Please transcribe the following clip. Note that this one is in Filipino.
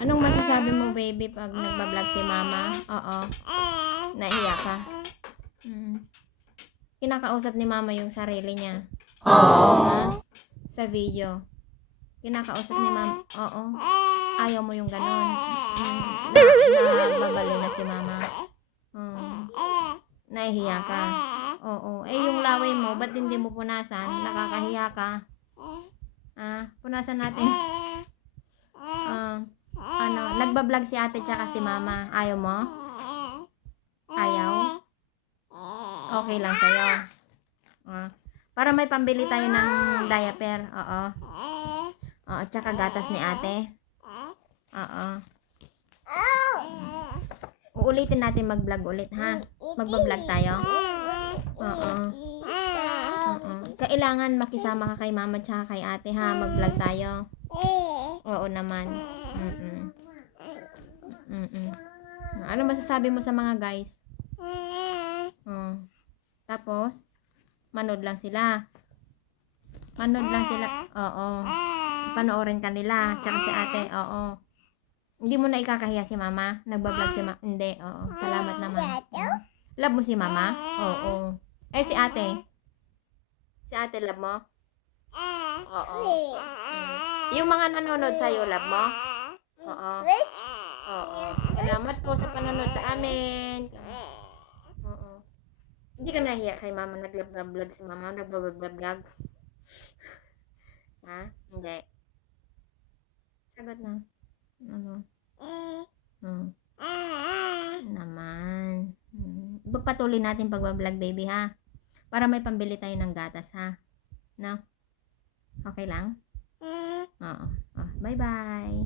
Anong masasabi mo, baby, pag nagbablog si mama? Oo. Naiyak ka? Kinakausap ni mama yung sarili niya. Ha? Sa video. Kinakausap ni mama. Oo. Ayaw mo yung ganon. Nababalo na si mama. Nahihiya ka. Oo. Eh, yung laway mo, ba't hindi mo punasan? Nakakahiya ka. Punasan natin. Nagbablog si ate tsaka si mama. Ayaw mo? Ayaw? Okay lang sa'yo. Para may pambili tayo ng diaper. Oo. Oo, tsaka gatas ni ate. Oo. Uulitin natin mag-vlog ulit, ha? Magbablog tayo. Oo. Kailangan makisama ka kay mama tsaka kay ate, ha? Mag-vlog tayo. Oo naman. Ano masasabi mo sa mga guys? Tapos, manood lang sila. Oo. Panoorin ka nila. Tsaka si ate. Oo. Hindi mo na ikakahiya si mama? Nagbablog si mama? Hindi. Oo. Salamat naman. Love mo si mama? Oo. Eh, si ate? Si ate, love mo? Oo. Yung mga nanonood sa'yo, love mo? Oo. Oo. Salamat po sa panonood sa amin. Oo. Hindi ka nahiya kay mama nag-vlog si mama? Nagbablog? Ha? Hindi. Sagot na. Ano? Naman. Pagpatuloy natin pagbablog, baby, ha? Para may pambili tayo ng gatas, ha? No? Okay lang? Oo. Bye-bye.